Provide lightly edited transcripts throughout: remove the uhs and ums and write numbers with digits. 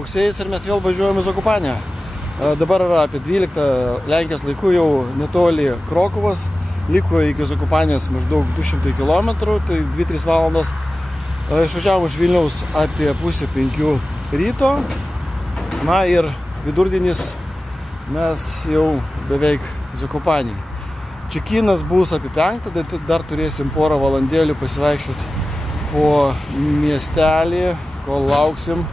rugsėjais ir mes vėl važiuojame į Zakopanę. Dabar yra apie 12 Lenkijos laikų jau netoli Krokuvos. Liko iki Zakopanės maždaug 200 km, tai 2-3 valandos. Išvažiavom iš Vilniaus apie pusę 5 ryto. Na ir vidurdienis mes jau beveik Zakopanėj. Čekinas bus apie 5, tai dar turėsim porą valandėlių pasivaikščioti po miestelį, kol lauksim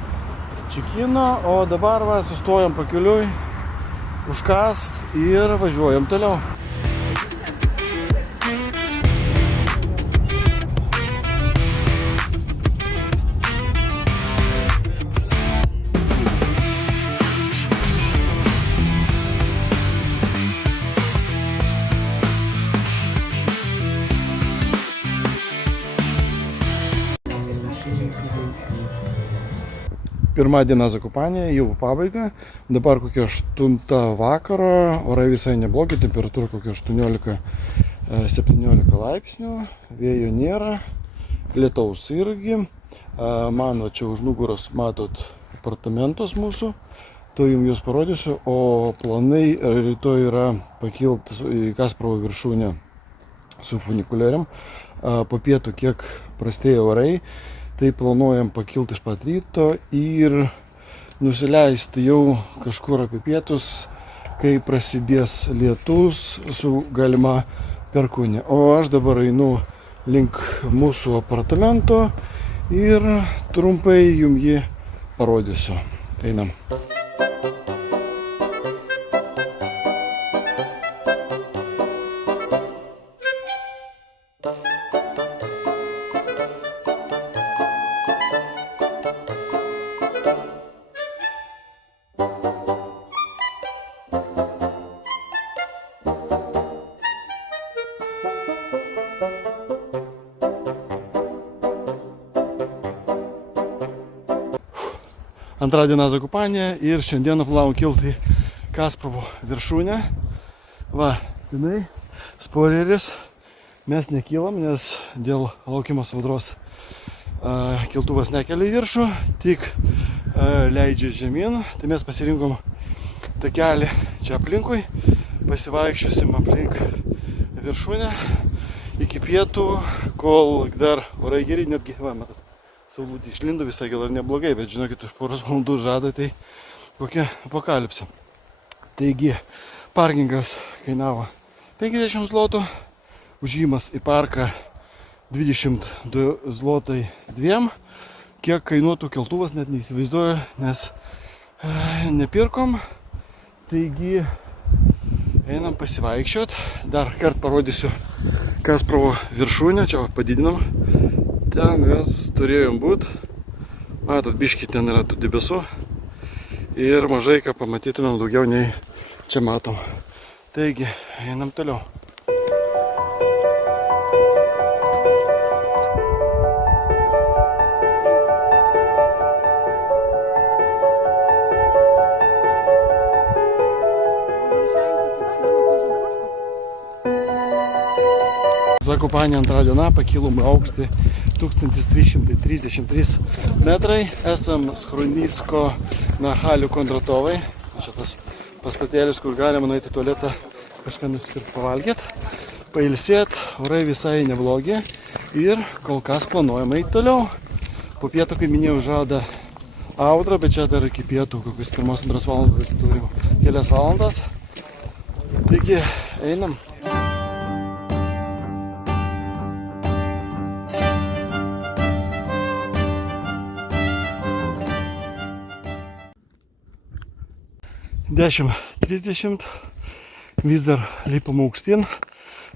čekino, o dabar sustojam pakeliui, užkast ir važiuojam toliau. Pirma diena Zakopanėje jau pabaiga, dabar kokia 8 vakaro, orai visai neblogi, temperatūra kokia 18-17 laipsnių, vėjo nėra, lietaus irgi. Man čia už nugaros matot apartamentus mūsų, to jums juos parodysiu, o planai rytoj yra pakilti į Kasprovo viršūnę su funikulierium. Po pietų kiek prastėja orai, tai planuojam pakilti iš pat ryto ir nusileisti jau kažkur apie pietus, kai prasidės lietus su galima perkūnė. O aš dabar einu link mūsų apartamento ir trumpai jums jį parodysiu. Einam. Antra diena Zakopanėje ir šiandieną planuojam kilti į Kasprovo viršūnę. Va, jinai, spoileris, mes nekylam, nes dėl laukiamos audros keltuvas nekelia į viršų, tik leidžia žemyn. Tai mes pasirinkom takelį čia aplinkui, pasivaikščiosim aplink viršūnę iki pietų, kol dar orai geri, netgi, va, matot. Saulutė išlindo visai gal ir neblogai, bet žinokit, už poros valandų žada, tai kokia apokalipsė. Taigi, parkingas kainavo 50 zlotų, užėjimas į parką 22 zlotai 2. Kiek kainuotų keltuvas, net neįsivaizduoju, nes nepirkom. Taigi, einam pasivaikščiot. Dar kartą parodysiu Kasprovo viršūnę, čia padidinam. Ten mes turėjom būt, matot, biškį ten yra tų debesų ir mažai ką pamatytumėm daugiau nei čia matom. Taigi, einam toliau. Zakopanė antra diena, pakilom aukštį 1333 metrai. Esam Schronisko Nachalių Kondratovai. Čia tas pastatėlis, kur galima nueiti į tualetą, kažką nusipirkti pavalgyti, pailsėti, orai visai neblogi ir kol kas planuojam eiti toliau. Po pietų, kaip minėjau, žada audra, bet čia dar iki pietų, kokius 1-2 valandas turim kelias valandas. Taigi, einam. – 10:30, vis dar lipam aukštyn,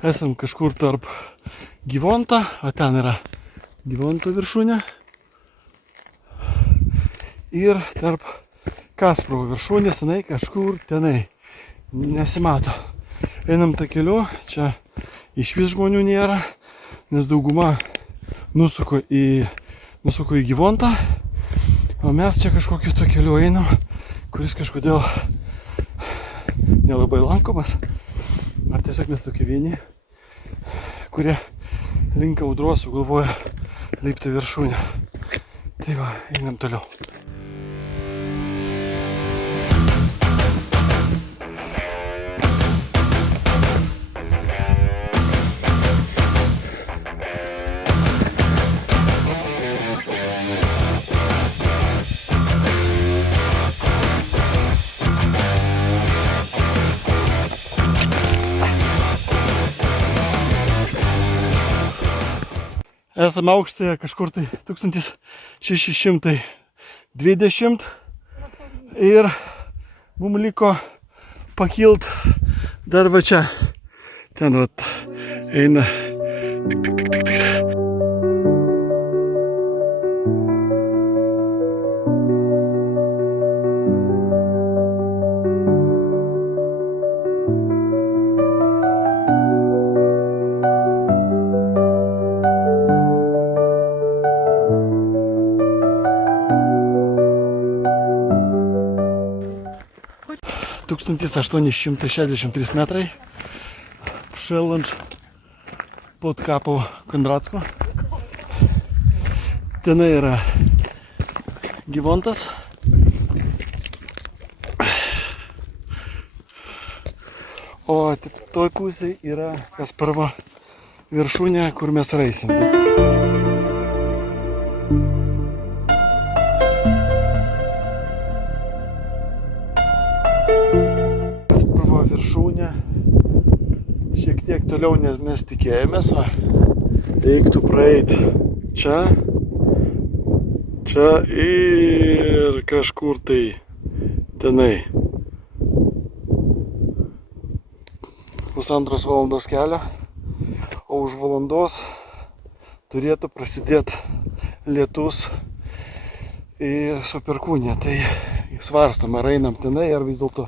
esam kažkur tarp Givonto, o ten yra Givonto viršūnė ir tarp Kasprovo viršūnės, jinai kažkur tenai, nesimato. Einam tą keliu, čia iš vis žmonių nėra, nes dauguma nusuko į Givontą, o mes čia kažkokiu to keliu einam, kuris kažkodėl nelabai lankomas, ar tiesiog mes tokie vieni, kurie link audros sugalvoja lipti viršūnę. Tai va, einam toliau. Esame aukštyje kažkur tai 1620 ir mums liko pakilt dar va čia. Ten vat eina. 1863 metrai šėlant pod kapo Kondratsko. Ten yra Givontas. O toj pusėje yra Kasparovo viršūnė, kur mes raisim. Viršūnė šiek tiek toliau mes tikėjomės, reiktų praeiti čia ir kažkur tai tenai. 1,5 valandos kelio, o už valandos turėtų prasidėti lietus su perkūnė. Tai svarstom, ar einam tenai, ar vis dėlto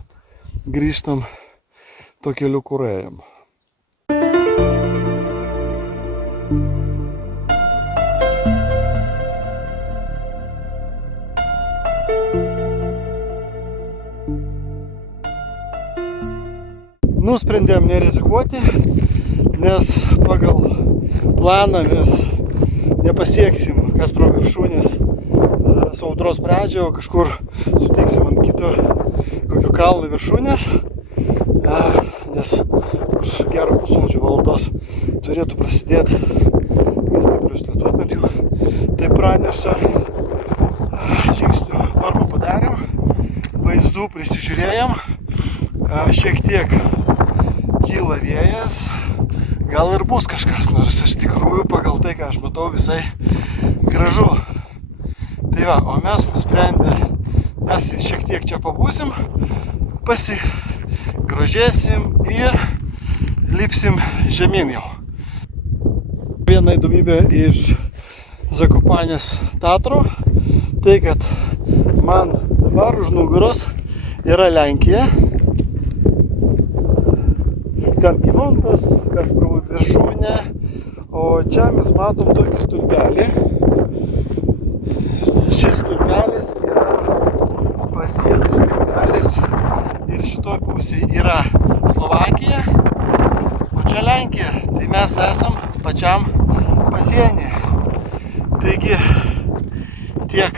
grįžtam to keliu, kur ėjom. Nusprendėm nerizikuoti, nes pagal planą mes nepasieksim Kasparovo viršūnės su audros pradžio, kažkur sutiksim ant kito kokio kalno viršūnės, nes už gero pusvalandžio valandos turėtų prasidėti stiprus lietus, bent jau tai praneša. Žingsnių normą padarėm, vaizdų prisižiūrėjom, šiek tiek kyla vėjas, gal ir bus kažkas, nors iš tikrųjų pagal tai, ką aš matau, visai gražu. Tai va, o mes nusprendę dar šiek tiek čia pabūsim, pasigrožėsim ir lipsim žemyn jau. Viena įdomybė iš Zakopanės Tatrų, tai kad man dabar už nugaros yra Lenkija. Ten Givontas, Kasparovo viršūnė, o čia mes matom tokį stulpelį. Šis stulpelis yra pasienio stulpelis ir šitoj pusėje yra Slovakija, o čia Lenkija, tai mes esam pačiam pasienyje. Taigi tiek.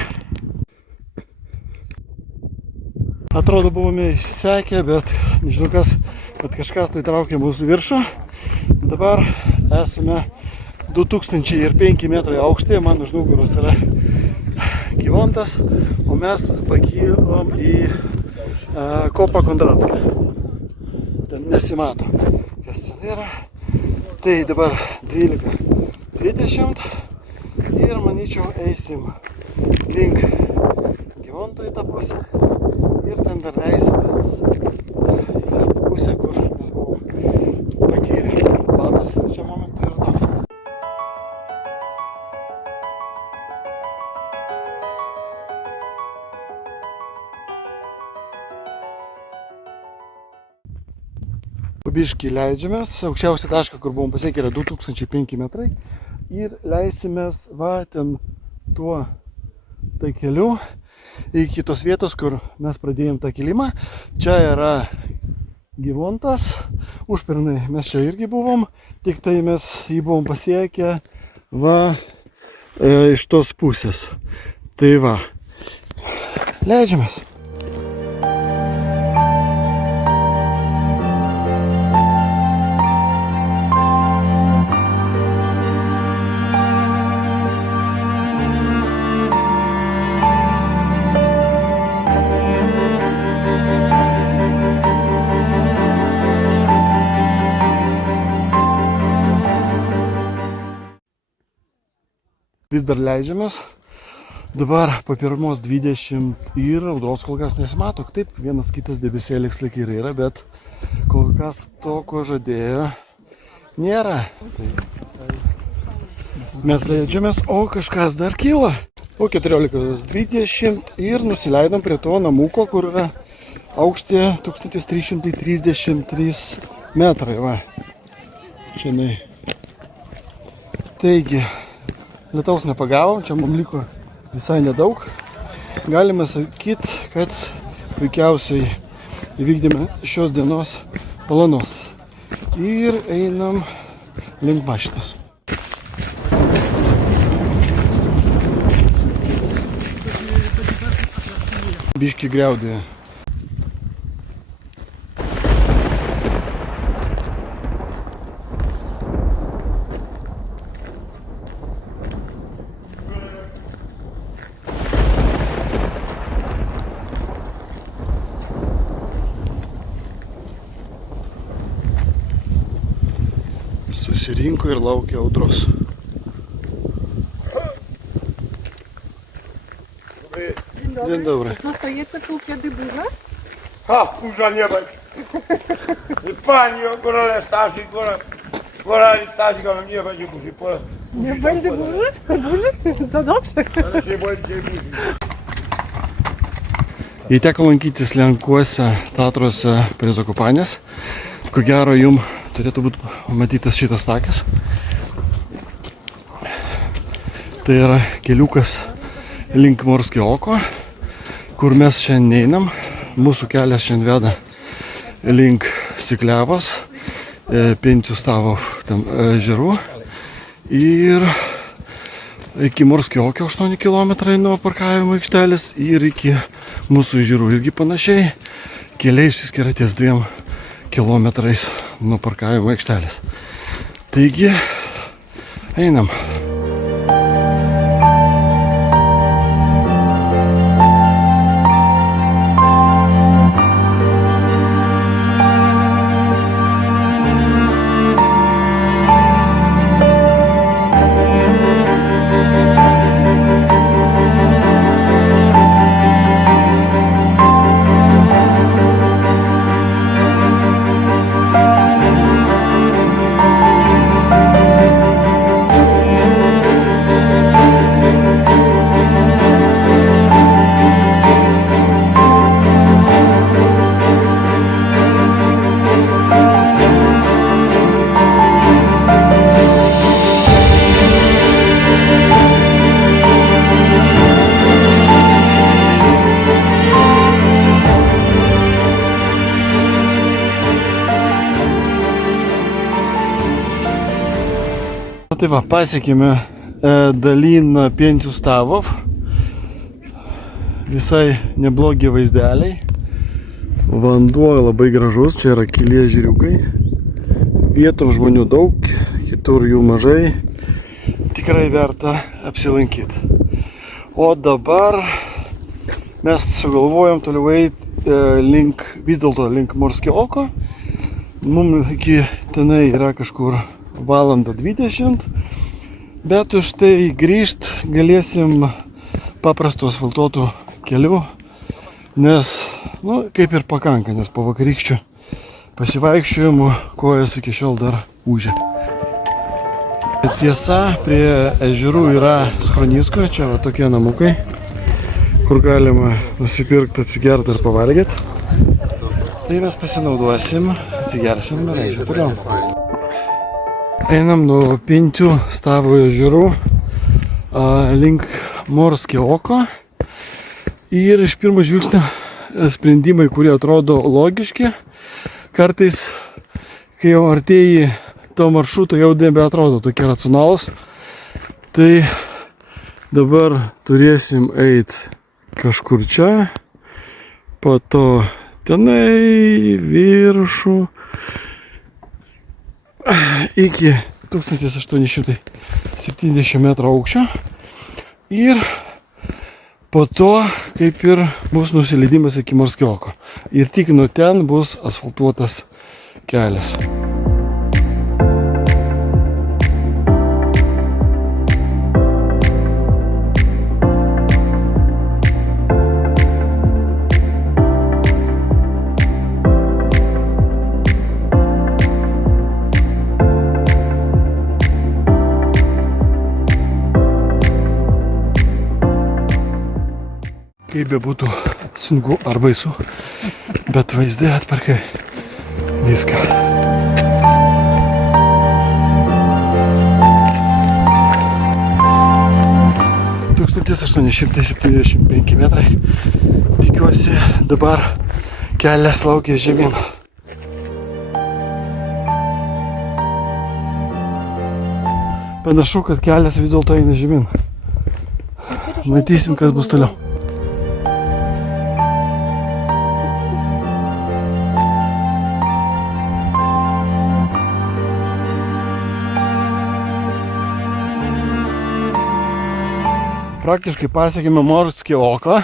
Atrodo, buvome išsekę, bet nežinau kas, kad kažkas tai traukė mūsų viršų. Dabar esame 2005 metrai aukštyje, man už nugaros yra Givontas, o mes pakilom į kopą Kondratską. Ten nesimato, kas ten yra. Tai dabar 12:20 ir manyčiau eisim link Givonto į tą pusę ir ten dar eisimės į tą pusę, kur mes buvom pakilę. Planas šiuo momentu yra toks. Biškį leidžiamės, aukščiausią tašką, kur buvom pasiekę, yra 2005 metrai ir leisimės va ten tuo tai keliu iki tos vietos, kur mes pradėjom tą kilimą. Čia yra Givontas, užpernai mes čia irgi buvom, tik tai mes jį buvom pasiekę va iš tos pusės. Tai va, leidžiamės. vis dar leidžiamės. Dabar po pirmos 20 ir audros kol kas nesimato. Taip, vienas kitas debesėlis lyg ir yra, bet kol kas to, ko žadėjo, nėra. Tai mes leidžiamės, o kažkas dar kyla. Po 14:20 ir nusileidom prie to namuko, kur yra aukštė 1333 metrai. Va. Šiandien. Taigi, lietaus nepagavom, čia mums liko visai nedaug. Galime sakyti, kad puikiausiai įvykdėme šios dienos planus. Ir einam link mašinos. Biški griaudė. Susirinko ir laukia audros. Dzień dobry. Остається тут kiedy burza? Ha, burza nie będzie. Pani, góra Stasi, góra Stasi, nie będzie burzy. Nie będzie burzy? Burzy? To dobrze. Nie będzie burzy. Jei teko lankytis Lenkuose, Tatruose prie Zakopanės, ko gero jums turėtų būti matytas šitas takas. Tai yra keliukas link Morskio oko, kur mes šiandien einam. Mūsų kelias šiandien veda link Siklevos, Pencijų Stavov ežerų ir iki Morskio okio 8 km nuo parkavimo aikštelės ir iki mūsų ežerų. Irgi panašiai, keliai išsiskiria ties 2 km nuo parkavimo aikštelės. Taigi, einam. Tai va, pasiekėme Dalyną Pencijų Stavov. Visai neblogi vaizdeliai. Vanduo labai gražus, čia yra keli ežeriukai. Vietom žmonių daug, kitur jų mažai. Tikrai verta apsilankyti. O dabar mes sugalvojom toliau eiti vis dėlto link Morskio oko. Mums iki tenai yra kažkur 1:20, bet už tai grįžt galėsim paprastu asfaltuotų kelių, nes, kaip ir pakanka, nes po vakarykščių pasivaikščiojimų kojas iki šiol dar ūžia. Tiesa, prie ežerų yra Schronisko, čia va tokie namukai, kur galima nusipirkti, atsigerti ir pavalgyti. Tai mes pasinaudosim, atsigersim ir eisim toliau. Einam nuo Pencijų Stavo ežerų link Morskio oko ir iš pirmo žvilgsnio sprendimai, kurie atrodo logiški, kartais, kai jau artėji to maršruto, jau nebeatrodo tokie racionalūs. Tai dabar turėsim eiti kažkur čia, po to tenai viršų iki 1870 metrų aukščio ir po to kaip ir bus nusileidimas iki Morskio oko. Ir tik nuo ten bus asfaltuotas kelias. Kaip be būtų sunku ar baisu, bet vaizdai atperka viską. Tūkstantis 875 metrai. Tikiuosi dabar kelias laukia žemyn. Panašu, kad kelias vis dėlto eina žemyn. Matysim, kas bus toliau. Praktiškai pasiekėme Morskį oklą.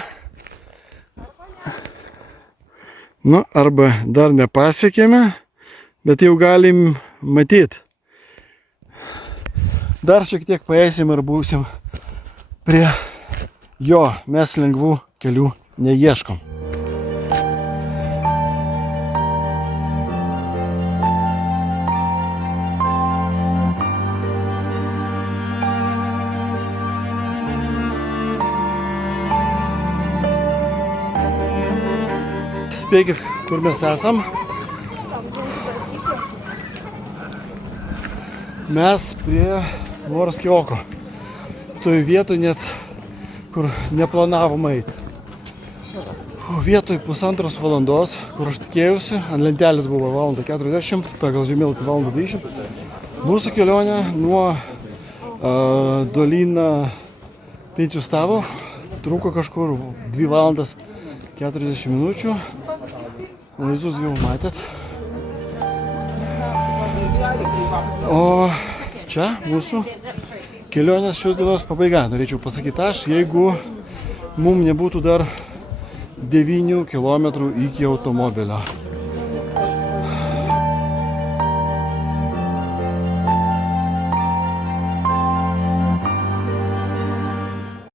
Nu, arba dar nepasiekėme, bet jau galim matyti. Dar šiek tiek paeisim ir būsim prie jo. Mes lengvų kelių neieškom. Spėkit, kur mes esam. Mes prie Morskio oko. Toj vietoj net, kur neplanavom eiti. Vietoj 1,5 valandos, kur aš tikėjausi, ant lentelės buvo 1:40, pagal žemėlapį 1:20. Mūsų kelionė nuo Dolina Pentjustavo truko kažkur 2 valandas 40 minučių. Vaizdus jau matėt. O čia mūsų kelionės šios dienos pabaiga. Norėčiau pasakyti aš, jeigu mums nebūtų dar 9 km iki automobilio.